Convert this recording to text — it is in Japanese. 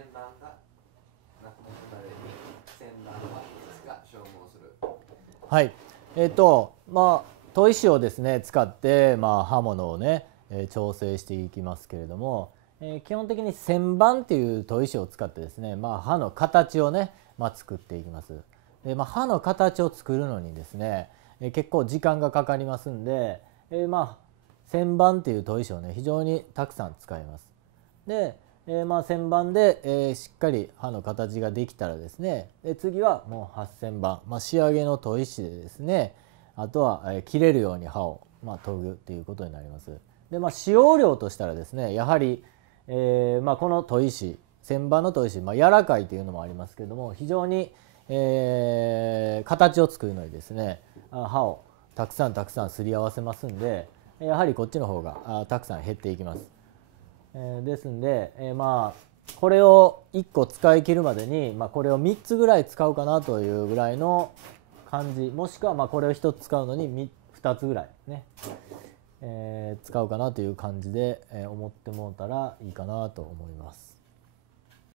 旋盤がなくなるまでに旋盤はいくつか消耗する。はい。砥石をですね使って、刃物をね、調整していきますけれども、基本的に旋盤っていう砥石を使ってですね、刃の形をね、作っていきます。で、刃の形を作るのにですね、結構時間がかかりますんで、旋盤っていう砥石をね非常にたくさん使います。で、旋盤で、しっかり刃の形ができたらですね、で次はもう八旋盤、仕上げの砥石でですね、あとは、切れるように刃を、研ぐっていうことになります。で、使用量としたらですね、やはり、この砥石、旋盤の砥石、柔らかいというのもありますけれども、非常に、形を作るのにですね、刃をたくさんすり合わせますんで、やはりこっちの方がたくさん減っていきます。ですんで、これを1個使い切るまでに、これを3つぐらい使うかなというぐらいの感じ、もしくはこれを1つ使うのに2つぐらいね、使うかなという感じで、思ってもらったらいいかなと思います。